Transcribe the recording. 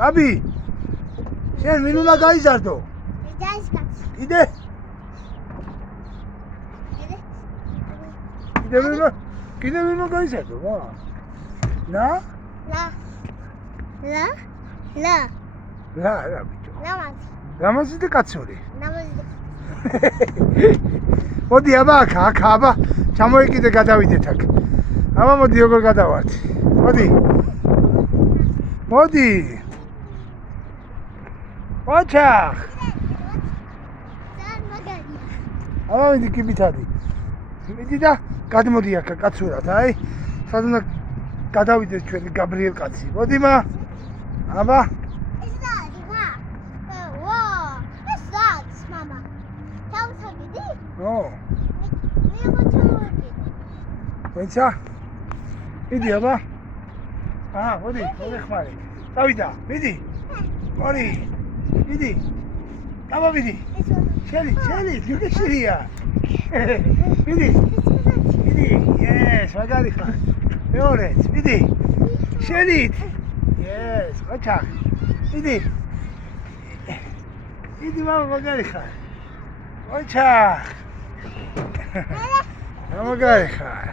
გაბი შენ ვინ უნდა გაიზარდო? კიდე? კიდე ვინ უნდა გაიზარდო რა? რა ბიჭო. ლამაზი და კაცური. მოდი აბა აბა ჩამოიკიდე გადავიდეთ აქ. აბა მოდი როგორ გადავართ. მოდი. ოჩახ. აბა მიდი კიბითადი. მიდი და გადმოდი აქ კაცურად, აი. სადღაც გადავიდეთ ჩვენი გაბრიელ კაცი. მოდი მა. აბა. ო. ეცა? მიდი აბა. მოდი, ხმარი. დავიდა, მიდი. მოდი. მიდი. აბა მიდი. შელი, გიგეშია. მიდი. yes, მაგარი ხარ. მეორეც, მიდი. შელით. yes, ოჩახ. მიდი. მიდი მამა მაგარი ხარ. ოჩახ. მაგარი ხარ.